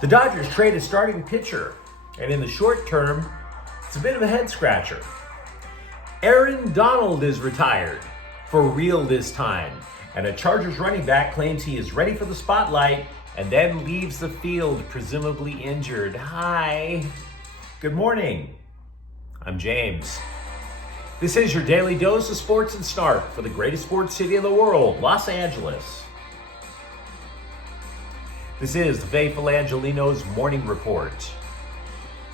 The Dodgers trade a starting pitcher, and in the short term, it's a bit of a head scratcher. Aaron Donald is retired, for real this time, and a Chargers running back claims he is ready for the spotlight and then leaves the field, presumably injured. Hi, good morning. I'm James. This is your daily dose of sports and snark for the greatest sports city in the world, Los Angeles. This is the faithful Angelenos Morning Report.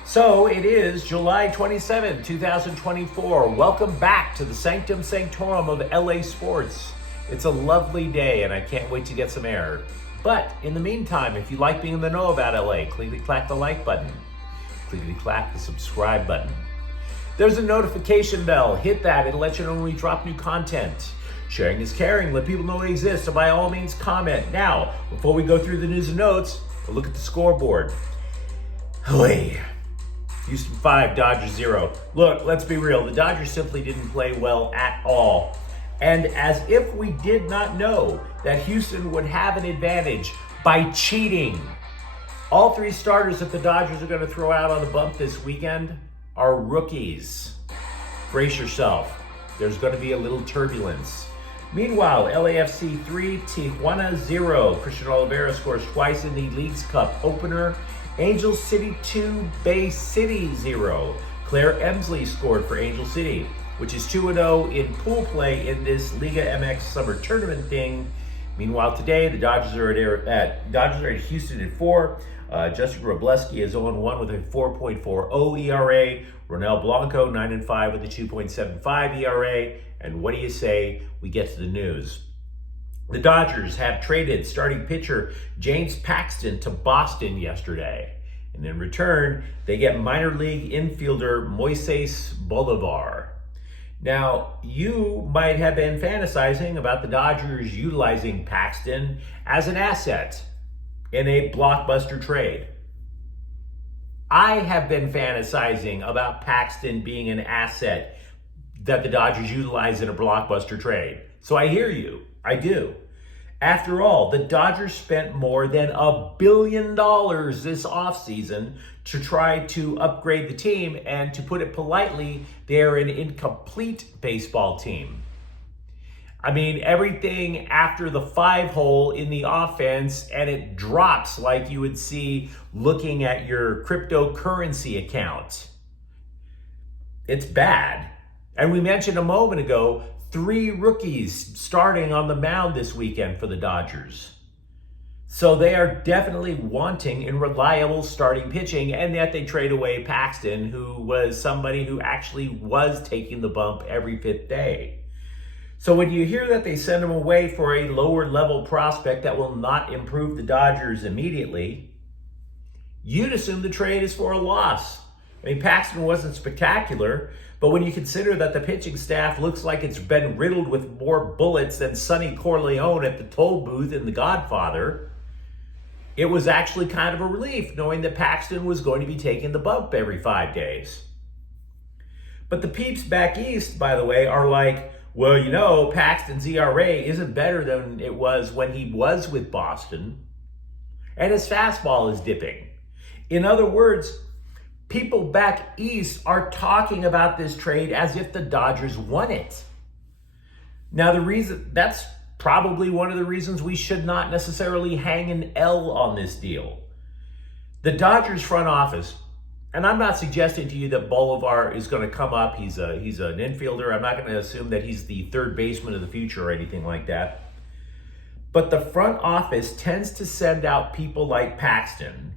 So it is July 27, 2024. Welcome back to the Sanctum Sanctorum of LA Sports. It's a lovely day and I can't wait to get some air. But in the meantime, if you like being in the know about LA, clickety-clack the like button. Clickety-clack the subscribe button. There's a notification bell. Hit that. It'll let you know when we drop new content. Sharing is caring. Let people know we exist. So by all means, comment. Now, before we go through the news and notes, we'll look at the scoreboard. Holy. Houston 5, Dodgers 0. Look, let's be real. The Dodgers simply didn't play well at all. And as if we did not know that Houston would have an advantage by cheating. All three starters that the Dodgers are going to throw out on the bump this weekend are rookies. Brace yourself. There's going to be a little turbulence. Meanwhile, LAFC 3, Tijuana 0. Christian Oliveira scores twice in the Leagues Cup opener. Angel City 2, Bay City 0. Claire Emsley scored for Angel City, which is 2-0 in pool play in this Liga MX summer tournament thing. Meanwhile, today, the Dodgers are at Houston at 4. Justin Robleski is 0-1 with a 4.40 ERA. Ronel Blanco, 9-5 with a 2.75 ERA. And what do you say we get to the news? The Dodgers have traded starting pitcher James Paxton to Boston yesterday. And in return, they get minor league infielder Moises Bolivar. Now, you might have been fantasizing about the Dodgers utilizing Paxton as an asset in a blockbuster trade. I have been fantasizing about Paxton being an asset that the Dodgers utilize in a blockbuster trade. So I hear you. I do. After all, the Dodgers spent more than $1 billion this offseason to try to upgrade the team, and to put it politely, they're an incomplete baseball team. I mean, everything after the 5-hole in the offense, and it drops like you would see looking at your cryptocurrency account. It's bad. And we mentioned a moment ago, 3 rookies starting on the mound this weekend for the Dodgers. So they are definitely wanting in reliable starting pitching, and yet they trade away Paxton, who was somebody who actually was taking the bump every 5th day. So when you hear that they send him away for a lower level prospect that will not improve the Dodgers immediately, you'd assume the trade is for a loss. I mean, Paxton wasn't spectacular, but when you consider that the pitching staff looks like it's been riddled with more bullets than Sonny Corleone at the toll booth in The Godfather, it was actually kind of a relief knowing that Paxton was going to be taking the bump every 5 days. But the peeps back east, by the way, are like, well, you know, Paxton's ERA isn't better than it was when he was with Boston, and his fastball is dipping. In other words, people back east are talking about this trade as if the Dodgers won it. Now, that's probably one of the reasons we should not necessarily hang an L on this deal. The Dodgers front office, and I'm not suggesting to you that Bolivar is going to come up. He's an infielder. I'm not going to assume that he's the third baseman of the future or anything like that. But the front office tends to send out people like Paxton.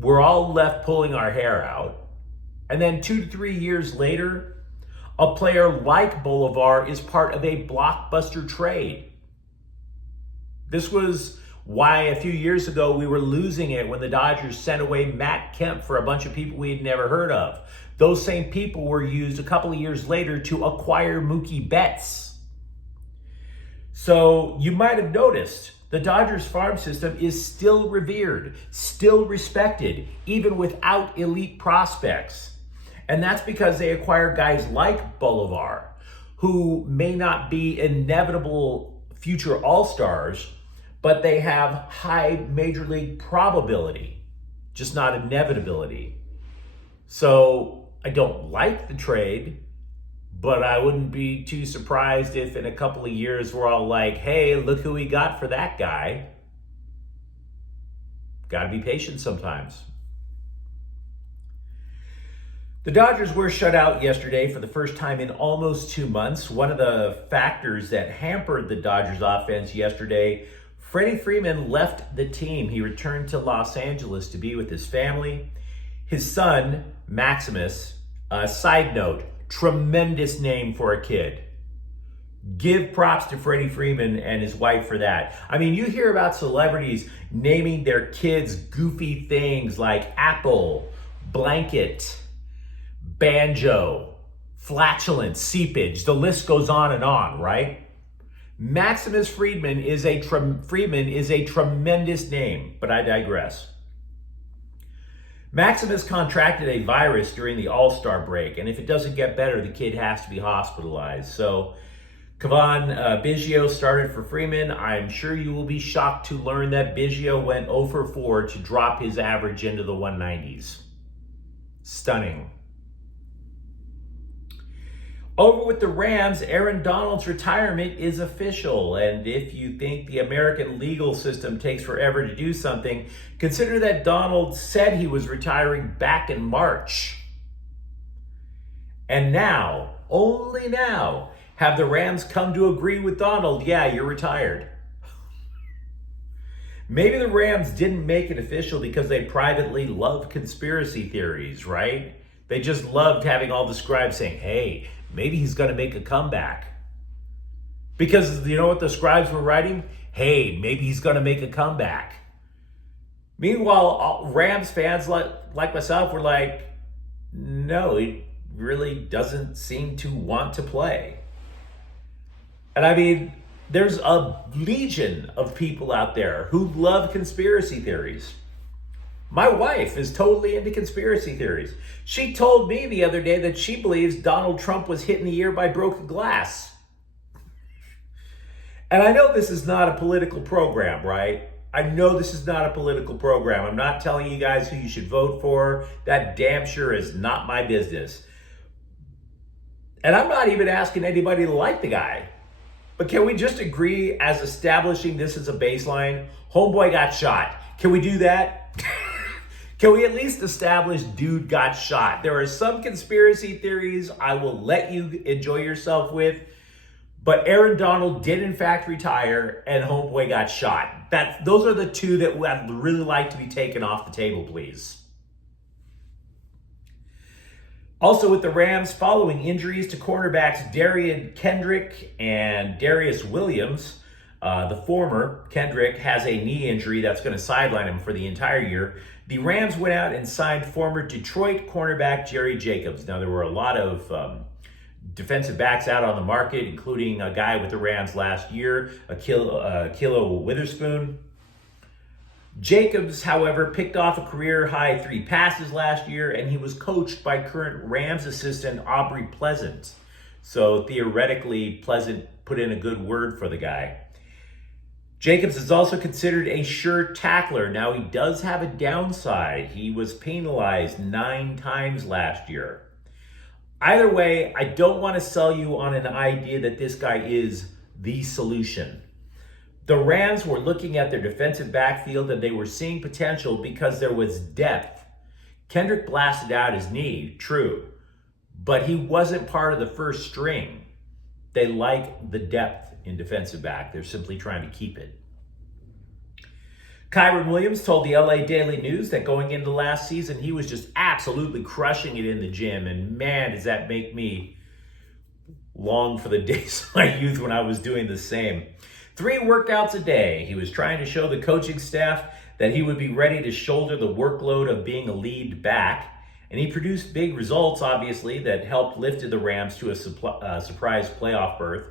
We're all left pulling our hair out. And then 2 to 3 years later, a player like Bolivar is part of a blockbuster trade. This was why a few years ago we were losing it when the Dodgers sent away Matt Kemp for a bunch of people we had never heard of. Those same people were used a couple of years later to acquire Mookie Betts. So you might have noticed the Dodgers farm system is still revered, still respected, even without elite prospects. And that's because they acquire guys like Bolivar, who may not be inevitable future all-stars, but they have high major league probability. just not inevitability. So I don't like the trade, but I wouldn't be too surprised if in a couple of years we're all like, hey, look who we got for that guy. Got to be patient sometimes. The Dodgers were shut out yesterday for the first time in almost 2 months. One of the factors that hampered the Dodgers offense yesterday, Freddie Freeman left the team. He returned to Los Angeles to be with his family. His son, Maximus, side note, tremendous name for a kid. Give props to Freddie Freeman and his wife for that. I mean, you hear about celebrities naming their kids goofy things like Apple, Blanket, Banjo, Flatulence, Seepage. The list goes on, right? Maximus Freeman is a tremendous name, but I digress. Maximus contracted a virus during the All-Star break, and if it doesn't get better, the kid has to be hospitalized. So Cavan Biggio started for Freeman. I'm sure you will be shocked to learn that Biggio went 0 for 4 to drop his average into the 190s. Stunning. Over with the Rams, Aaron Donald's retirement is official. And if you think the American legal system takes forever to do something, consider that Donald said he was retiring back in March. And now, only now, have the Rams come to agree with Donald, yeah, you're retired. Maybe the Rams didn't make it official because they privately love conspiracy theories, right? They just loved having all the scribes saying, hey, maybe he's going to make a comeback. Because you know what the scribes were writing? Hey, maybe he's going to make a comeback. Meanwhile, Rams fans like myself were like, no, he really doesn't seem to want to play. And I mean, there's a legion of people out there who love conspiracy theories. My wife is totally into conspiracy theories. She told me the other day that she believes Donald Trump was hit in the ear by broken glass. And I know this is not a political program, right? I know this is not a political program. I'm not telling you guys who you should vote for. That damn sure is not my business. And I'm not even asking anybody to like the guy. But can we just agree as establishing this as a baseline? Homeboy got shot. Can we do that? Can we at least establish dude got shot? There are some conspiracy theories I will let you enjoy yourself with, but Aaron Donald did in fact retire and homeboy got shot. Those are the two that I'd really like to be taken off the table, please. Also with the Rams, following injuries to cornerbacks Darian Kendrick and Darius Williams, the former, Kendrick, has a knee injury that's going to sideline him for the entire year. The Rams went out and signed former Detroit cornerback Jerry Jacobs. Now, there were a lot of defensive backs out on the market, including a guy with the Rams last year, Kilo Witherspoon. Jacobs, however, picked off a career-high 3 passes last year, and he was coached by current Rams assistant Aubrey Pleasant. So theoretically, Pleasant put in a good word for the guy. Jacobs is also considered a sure tackler. Now, he does have a downside. He was penalized 9 times last year. Either way, I don't want to sell you on an idea that this guy is the solution. The Rams were looking at their defensive backfield and they were seeing potential because there was depth. Kendrick blasted out his knee, true, but he wasn't part of the first string. They like the depth in defensive back. They're simply trying to keep it. Kyron Williams told the LA Daily News that going into last season, he was just absolutely crushing it in the gym. And man, does that make me long for the days of my youth when I was doing the same. 3 workouts a day. He was trying to show the coaching staff that he would be ready to shoulder the workload of being a lead back. And he produced big results, obviously, that helped lifted the Rams to a surprise playoff berth.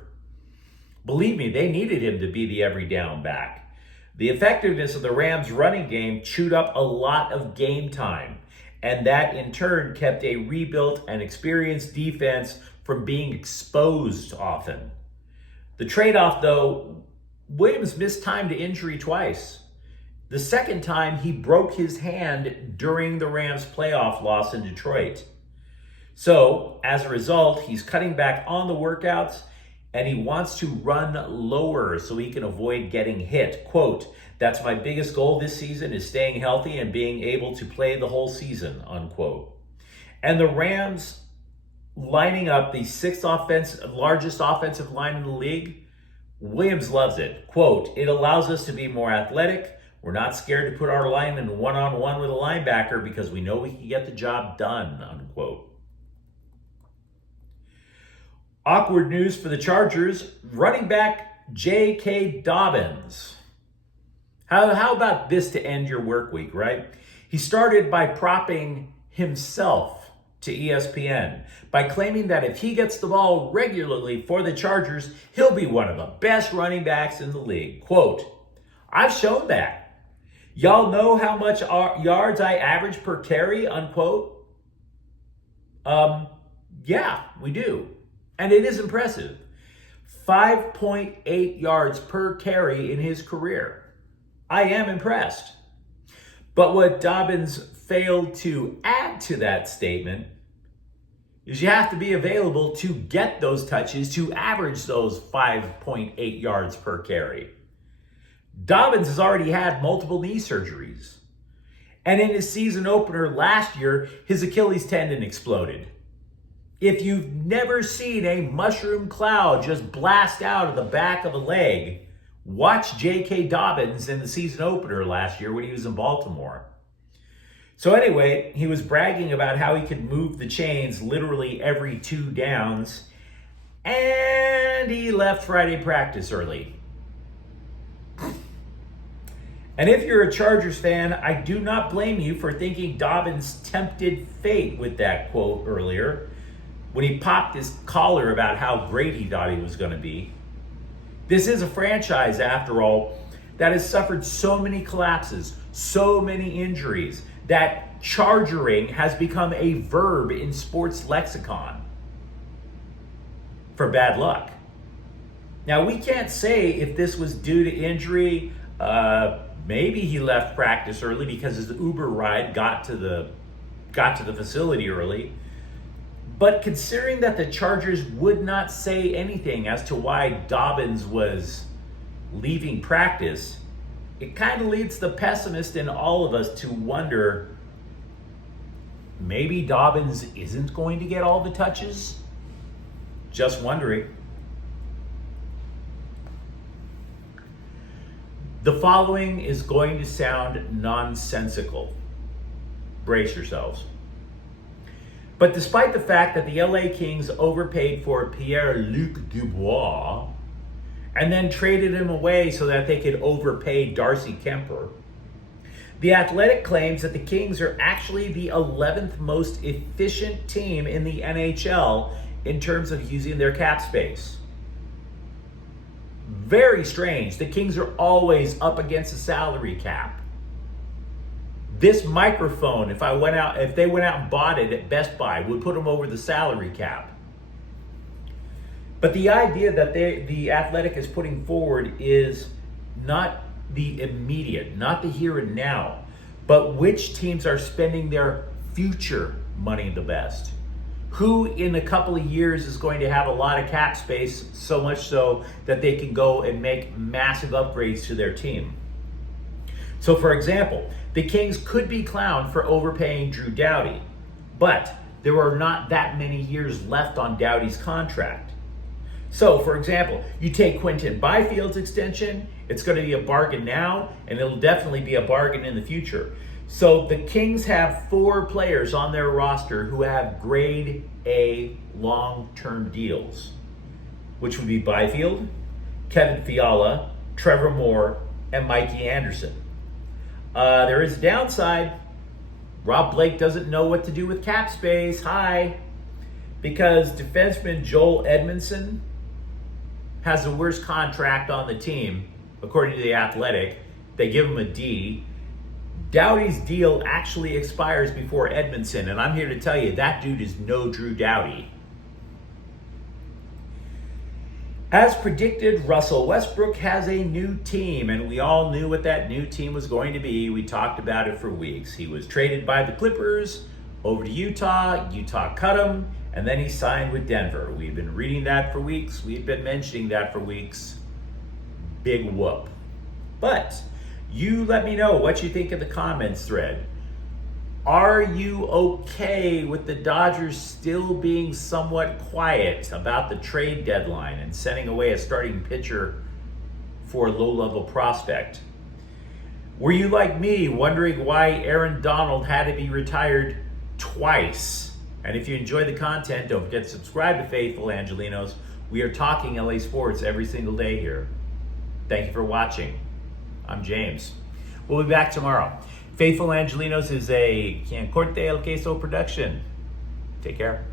Believe me, they needed him to be the every down back. The effectiveness of the Rams' running game chewed up a lot of game time, and that in turn kept a rebuilt and experienced defense from being exposed often. The trade-off, though, Williams missed time to injury twice. the second time he broke his hand during the Rams' playoff loss in Detroit. So, as a result, he's cutting back on the workouts and he wants to run lower so he can avoid getting hit. Quote, "That's my biggest goal this season, is staying healthy and being able to play the whole season," unquote. And the Rams lining up the sixth largest offensive line in the league, Williams loves it. Quote, "It allows us to be more athletic. We're not scared to put our lineman one-on-one with a linebacker because we know we can get the job done," unquote. Awkward news for the Chargers. Running back J.K. Dobbins. How about this to end your work week, right? He started by propping himself to ESPN by claiming that if he gets the ball regularly for the Chargers, he'll be one of the best running backs in the league. Quote, "I've shown that. Y'all know how much yards I average per carry," unquote. Yeah, we do. And it is impressive. 5.8 yards per carry in his career. I am impressed. But what Dobbins failed to add to that statement is you have to be available to get those touches to average those 5.8 yards per carry. Dobbins has already had multiple knee surgeries. And in his season opener last year, his Achilles tendon exploded. If you've never seen a mushroom cloud just blast out of the back of a leg, watch J.K. Dobbins in the season opener last year when he was in Baltimore. So anyway, he was bragging about how he could move the chains literally every 2 downs, and he left Friday practice early. And if you're a Chargers fan, I do not blame you for thinking Dobbins tempted fate with that quote earlier, when he popped his collar about how great he thought he was going to be. This is a franchise, after all, that has suffered so many collapses, so many injuries, that chargering has become a verb in sports lexicon for bad luck. Now, we can't say if this was due to injury. Maybe he left practice early because his Uber ride got to the facility early. But considering that the Chargers would not say anything as to why Dobbins was leaving practice, it kind of leads the pessimist in all of us to wonder, maybe Dobbins isn't going to get all the touches? Just wondering. The following is going to sound nonsensical. Brace yourselves. But despite the fact that the LA Kings overpaid for Pierre-Luc Dubois and then traded him away so that they could overpay Darcy Kemper, The Athletic claims that the Kings are actually the 11th most efficient team in the NHL in terms of using their cap space. Very strange. The Kings are always up against the salary cap. This microphone, if they went out and bought it at Best Buy, would put them over the salary cap. But the idea that the Athletic is putting forward is not the immediate, not the here and now, but which teams are spending their future money the best. Who in a couple of years is going to have a lot of cap space, so much so that they can go and make massive upgrades to their team. So for example, the Kings could be clowned for overpaying Drew Doughty, but there are not that many years left on Doughty's contract. So for example, you take Quinton Byfield's extension, it's going to be a bargain now, and it'll definitely be a bargain in the future. So the Kings have 4 players on their roster who have grade A long-term deals, which would be Byfield, Kevin Fiala, Trevor Moore, and Mikey Anderson. There is a downside. Rob Blake doesn't know what to do with cap space. Because defenseman Joel Edmondson has the worst contract on the team, according to The Athletic. They give him a D. Doughty's deal actually expires before Edmondson, and I'm here to tell you that dude is no Drew Doughty. As predicted, Russell Westbrook has a new team, and we all knew what that new team was going to be. We talked about it for weeks. He was traded by the Clippers over to Utah. Utah cut him, and then he signed with Denver. We've been reading that for weeks. We've been mentioning that for weeks. Big whoop. But you let me know what you think in the comments thread. Are you okay with the Dodgers still being somewhat quiet about the trade deadline and sending away a starting pitcher for a low-level prospect? Were you like me, wondering why Aaron Donald had to be retired twice? And if you enjoy the content, don't forget to subscribe to Faithful Angelenos. We are talking LA sports every single day here. Thank you for watching. I'm James. We'll be back tomorrow. Faithful Angelenos is a Can Corte el Queso production. Take care.